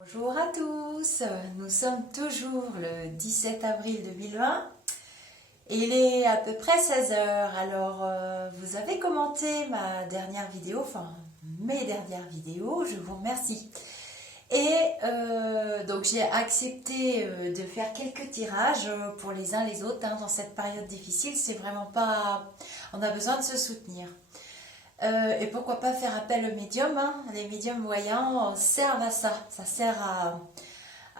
Bonjour à tous, nous sommes toujours le 17 avril 2020 et il est à peu près 16 heures. Alors, vous avez commenté ma dernière vidéo, enfin mes dernières vidéos, je vous remercie. Et donc j'ai accepté de faire quelques tirages pour les uns les autres dans cette période difficile. C'est vraiment pas... On a besoin de se soutenir. Et pourquoi pas faire appel aux médiums, les médiums voyants servent à ça. Ça sert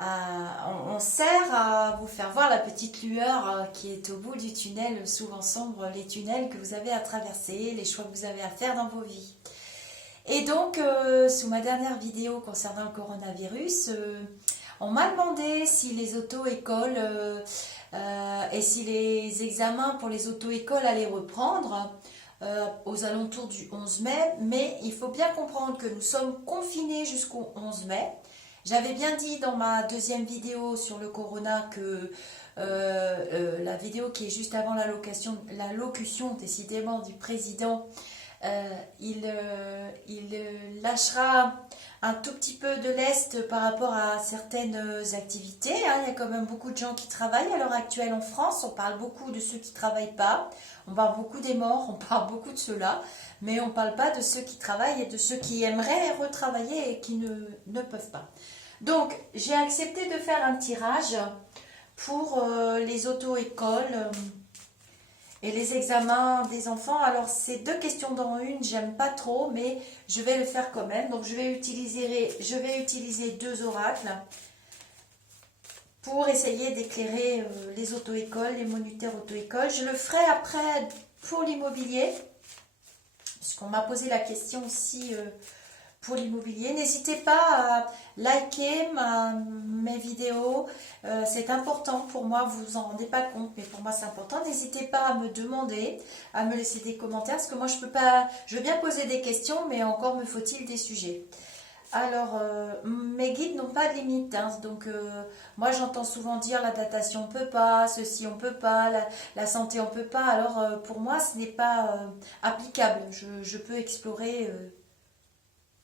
on sert à vous faire voir la petite lueur qui est au bout du tunnel, souvent sombre, les tunnels que vous avez à traverser, les choix que vous avez à faire dans vos vies. Et donc, sous ma dernière vidéo concernant le coronavirus, on m'a demandé si les auto-écoles et si les examens pour les auto-écoles allaient reprendre aux alentours du 11 mai. Mais il faut bien comprendre que nous sommes confinés jusqu'au 11 mai. J'avais bien dit dans ma deuxième vidéo sur le corona que la vidéo qui est juste avant la locution décidément du président, il lâchera un tout petit peu de lest par rapport à certaines activités. Il y a quand même beaucoup de gens qui travaillent à l'heure actuelle en France. On parle beaucoup de ceux qui ne travaillent pas. On parle beaucoup des morts, on parle beaucoup de ceux-là. Mais on ne parle pas de ceux qui travaillent et de ceux qui aimeraient retravailler et qui ne peuvent pas. Donc, j'ai accepté de faire un tirage pour les auto-écoles et les examens des enfants. Alors, c'est deux questions dans une, j'aime pas trop, mais je vais le faire quand même. Donc, je vais utiliser deux oracles pour essayer d'éclairer les auto-écoles, les moniteurs auto-écoles. Je le ferai après pour l'immobilier, puisqu'on m'a posé la question aussi pour l'immobilier. N'hésitez pas à liker mes vidéos, c'est important pour moi, vous vous en rendez pas compte, mais pour moi c'est important. N'hésitez pas à me demander, à me laisser des commentaires, parce que moi je peux pas, je veux bien poser des questions, mais encore me faut-il des sujets. Alors, mes guides n'ont pas de limite, donc moi j'entends souvent dire la datation on peut pas, ceci on peut pas, la santé on peut pas. Alors pour moi ce n'est pas applicable, je peux explorer.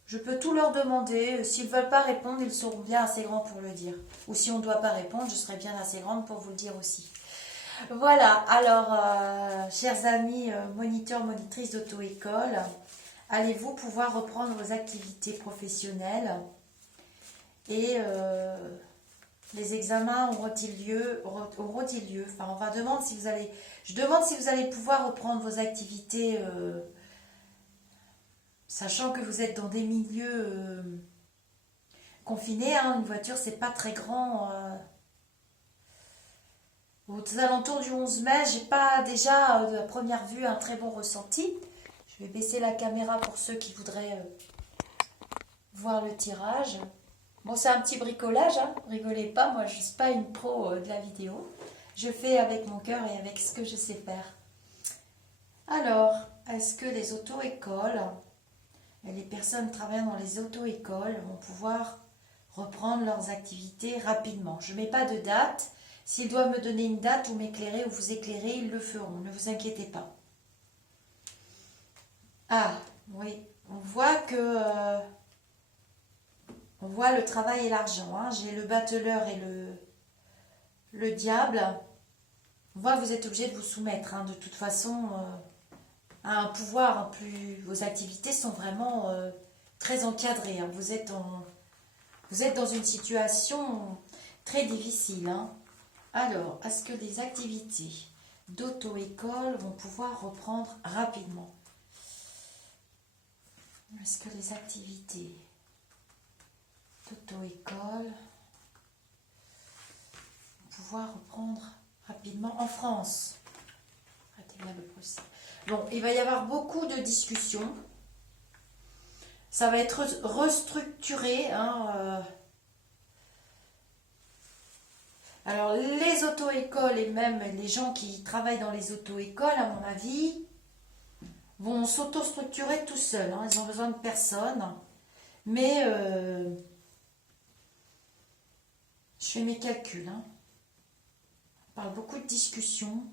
Je peux tout leur demander. S'ils ne veulent pas répondre, ils seront bien assez grands pour le dire. Ou si on ne doit pas répondre, je serai bien assez grande pour vous le dire aussi. Voilà, alors, chers amis moniteurs, monitrices d'auto-école, allez-vous pouvoir reprendre vos activités professionnelles et les examens auront-ils lieu, enfin, je demande si vous allez pouvoir reprendre vos activités sachant que vous êtes dans des milieux confinés, une voiture c'est pas très grand. Aux alentours du 11 mai, j'ai pas déjà de la première vue un très bon ressenti. Je vais baisser la caméra pour ceux qui voudraient voir le tirage. Bon, c'est un petit bricolage, rigolez pas, moi je suis pas une pro de la vidéo. Je fais avec mon cœur et avec ce que je sais faire. Alors, est-ce que les auto-écoles et les personnes travaillant dans les auto-écoles vont pouvoir reprendre leurs activités rapidement? Je ne mets pas de date. S'ils doivent me donner une date ou m'éclairer ou vous éclairer, ils le feront. Ne vous inquiétez pas. Ah, oui. On voit que... on voit le travail et l'argent. J'ai le battleur et le diable. On voit que vous êtes obligé de vous soumettre. De toute façon... à un pouvoir plus. Vos activités sont vraiment très encadrées. Vous êtes dans une situation très difficile. Alors, est-ce que les activités d'auto-école vont pouvoir reprendre rapidement? Est-ce que les activités d'auto-école vont pouvoir reprendre rapidement en France? Arrêtez là le procès. Bon, il va y avoir beaucoup de discussions. Ça va être restructuré. Alors, les auto-écoles et même les gens qui travaillent dans les auto-écoles, à mon avis, vont s'auto-structurer tout seuls. Ils ont besoin de personne. Mais je fais mes calculs. On parle beaucoup de discussions.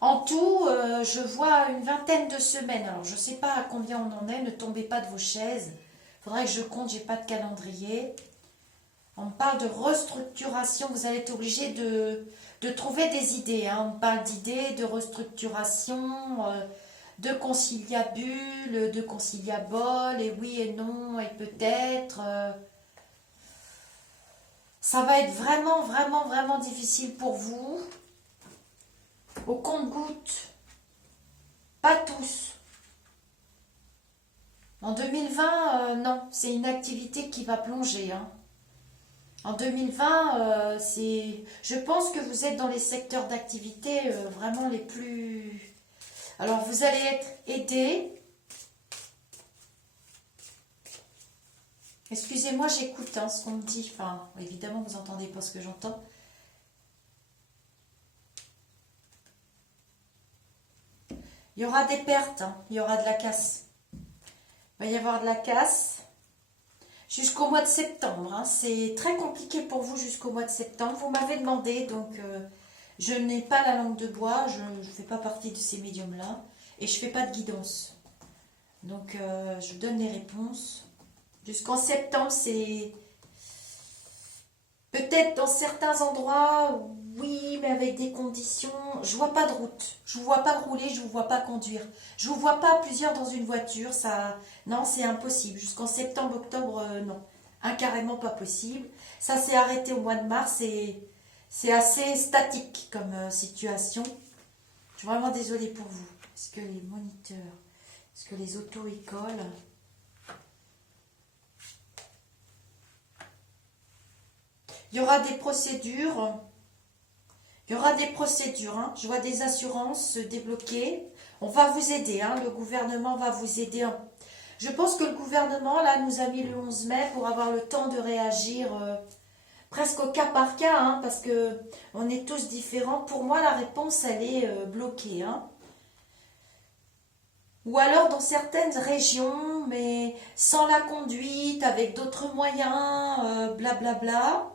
En tout, je vois une vingtaine de semaines. Alors, je ne sais pas à combien on en est. Ne tombez pas de vos chaises. Il faudrait que je compte, j'ai pas de calendrier. On parle de restructuration. Vous allez être obligé de trouver des idées, hein. On parle d'idées, de restructuration, de conciliabule, de conciliabole, et oui et non, et peut-être. Ça va être vraiment, vraiment, vraiment difficile pour vous. Au compte-gouttes, pas tous. En 2020, non, c'est une activité qui va plonger, hein. En 2020, je pense que vous êtes dans les secteurs d'activité vraiment les plus... Alors, vous allez être aidé. Excusez-moi, j'écoute hein, ce qu'on me dit. Enfin, évidemment, vous n'entendez pas ce que j'entends. Il y aura des pertes, hein, il y aura de la casse. Il va y avoir de la casse jusqu'au mois de septembre. Hein. C'est très compliqué pour vous jusqu'au mois de septembre. Vous m'avez demandé, donc je n'ai pas la langue de bois, je ne fais pas partie de ces médiums-là et je ne fais pas de guidance. Donc je donne les réponses. Jusqu'en septembre, c'est peut-être dans certains endroits, oui, mais avec des conditions. Je vois pas de route. Je vous vois pas rouler, je vous vois pas conduire. Je vous vois pas plusieurs dans une voiture. Ça, non, c'est impossible. Jusqu'en septembre, octobre, non. Carrément pas possible. Ça s'est arrêté au mois de mars et c'est assez statique comme situation. Je suis vraiment désolée pour vous. Est-ce que les moniteurs, est-ce que les auto-écoles... Il y aura des procédures. Il y aura des procédures. Hein. Je vois des assurances se débloquer. On va vous aider. Hein. Le gouvernement va vous aider. Je pense que le gouvernement, là, nous a mis le 11 mai pour avoir le temps de réagir presque au cas par cas. Hein, parce que on est tous différents. Pour moi, la réponse, elle est bloquée. Hein. Ou alors dans certaines régions, mais sans la conduite, avec d'autres moyens, blablabla.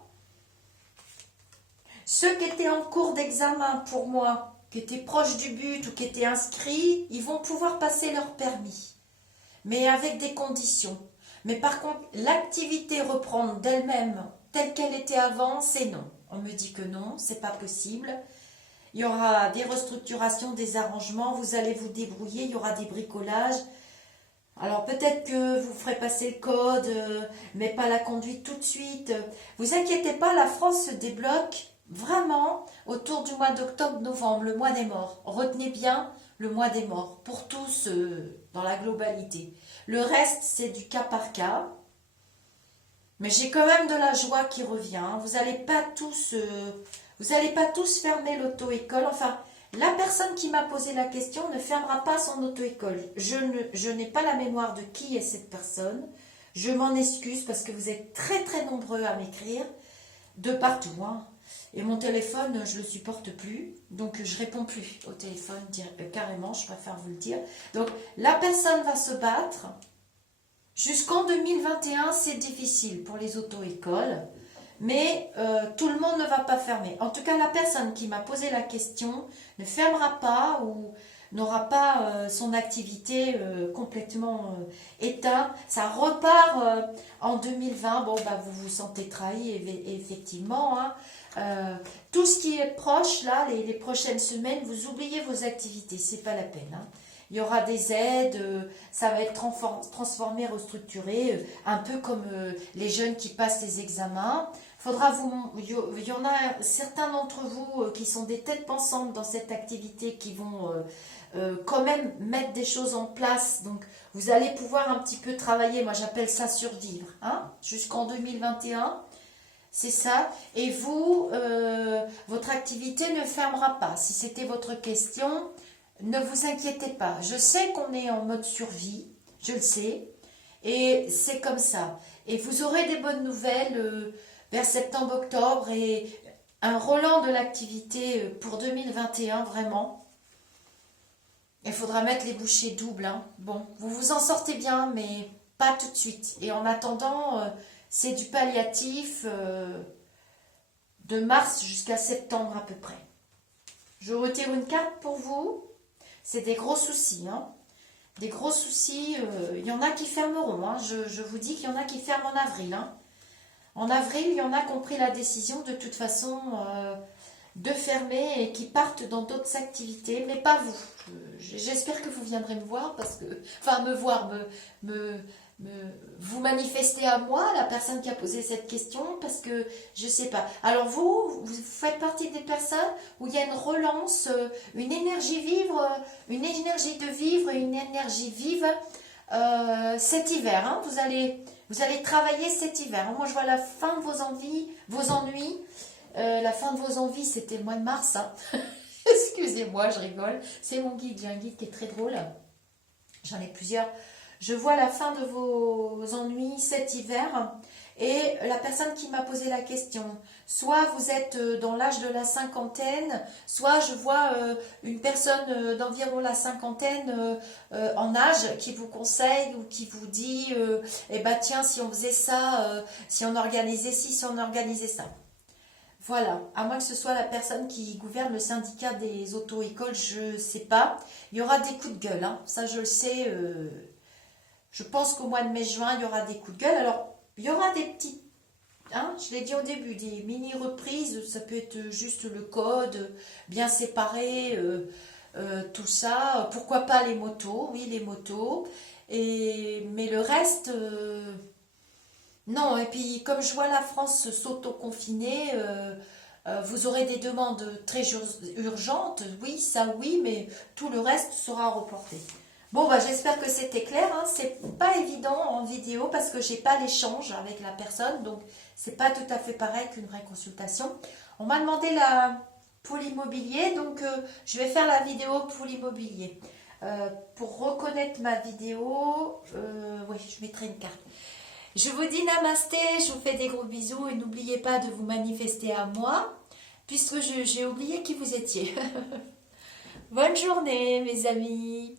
Ceux qui étaient en cours d'examen pour moi, qui étaient proches du but ou qui étaient inscrits, ils vont pouvoir passer leur permis, mais avec des conditions. Mais par contre, l'activité reprendre d'elle-même telle qu'elle était avant, c'est non. On me dit que non, c'est pas possible. Il y aura des restructurations, des arrangements, vous allez vous débrouiller, il y aura des bricolages. Alors peut-être que vous ferez passer le code, mais pas la conduite tout de suite. Vous inquiétez pas, la France se débloque vraiment autour du mois d'octobre-novembre, le mois des morts. Retenez bien le mois des morts, pour tous dans la globalité. Le reste, c'est du cas par cas. Mais j'ai quand même de la joie qui revient. Vous n'allez pas tous fermer l'auto-école. Enfin, la personne qui m'a posé la question ne fermera pas son auto-école. Je n'ai pas la mémoire de qui est cette personne. Je m'en excuse parce que vous êtes très très nombreux à m'écrire de partout. Hein. Et mon téléphone, je ne le supporte plus. Donc, je ne réponds plus au téléphone carrément. Je préfère vous le dire. Donc, la personne va se battre. Jusqu'en 2021, c'est difficile pour les auto-écoles. Mais tout le monde ne va pas fermer. En tout cas, la personne qui m'a posé la question ne fermera pas ou n'aura pas son activité complètement éteinte. Ça repart en 2020. Bon, bah, vous vous sentez trahi, effectivement. Hein. Tout ce qui est proche, là, les prochaines semaines, vous oubliez vos activités. C'est pas la peine. Hein. Il y aura des aides, ça va être transformé, restructuré, un peu comme les jeunes qui passent les examens. Il y en a certains d'entre vous qui sont des têtes pensantes dans cette activité qui vont quand même mettre des choses en place. Donc, vous allez pouvoir un petit peu travailler. Moi, j'appelle ça survivre. Hein, jusqu'en 2021, c'est ça. Et vous, votre activité ne fermera pas. Si c'était votre question, ne vous inquiétez pas. Je sais qu'on est en mode survie. Je le sais. Et c'est comme ça. Et vous aurez des bonnes nouvelles vers septembre-octobre et un relan de l'activité pour 2021, vraiment. Il faudra mettre les bouchées doubles. Hein. Bon, vous vous en sortez bien, mais pas tout de suite. Et en attendant, c'est du palliatif de mars jusqu'à septembre à peu près. Je retire une carte pour vous. C'est des gros soucis, hein. Des gros soucis. Il y en a qui fermeront, hein. Je vous dis qu'il y en a qui ferment en avril, hein. En avril, il y en a qui ont pris la décision de toute façon de fermer et qui partent dans d'autres activités, mais pas vous. J'espère que vous viendrez me voir parce que, enfin me voir, vous manifester à moi, la personne qui a posé cette question, parce que je sais pas. Alors vous faites partie des personnes où il y a une relance, une énergie vivre, une énergie de vivre et une énergie vive cet hiver, hein. Vous allez travailler cet hiver. Moi, je vois la fin de vos envies, vos ennuis. La fin de vos envies, c'était le mois de mars, hein. Excusez-moi, je rigole. C'est mon guide. J'ai un guide qui est très drôle. J'en ai plusieurs. Je vois la fin de vos ennuis cet hiver. Et la personne qui m'a posé la question, soit vous êtes dans l'âge de la cinquantaine, soit je vois une personne d'environ la cinquantaine en âge qui vous conseille ou qui vous dit eh ben tiens, si on faisait ça, si on organisait ci, si on organisait ça. Voilà, à moins que ce soit la personne qui gouverne le syndicat des auto-écoles, je ne sais pas. Il y aura des coups de gueule, hein. Ça je le sais. Je pense qu'au mois de mai-juin, il y aura des coups de gueule. Alors, il y aura des petites, hein, je l'ai dit au début, des mini-reprises. Ça peut être juste le code, bien séparé, tout ça. Pourquoi pas les motos? Oui, les motos. Mais le reste, non. Et puis, comme je vois la France s'auto-confiner, vous aurez des demandes très urgentes. Oui, ça oui, mais tout le reste sera reporté. Bon, bah, j'espère que c'était clair, hein. C'est pas évident en vidéo parce que j'ai pas l'échange avec la personne, donc c'est pas tout à fait pareil qu'une vraie consultation. On m'a demandé pour l'immobilier, donc je vais faire la vidéo pour l'immobilier. Pour reconnaître ma vidéo, oui, je mettrai une carte. Je vous dis namasté, je vous fais des gros bisous et n'oubliez pas de vous manifester à moi, puisque j'ai oublié qui vous étiez. Bonne journée, mes amis.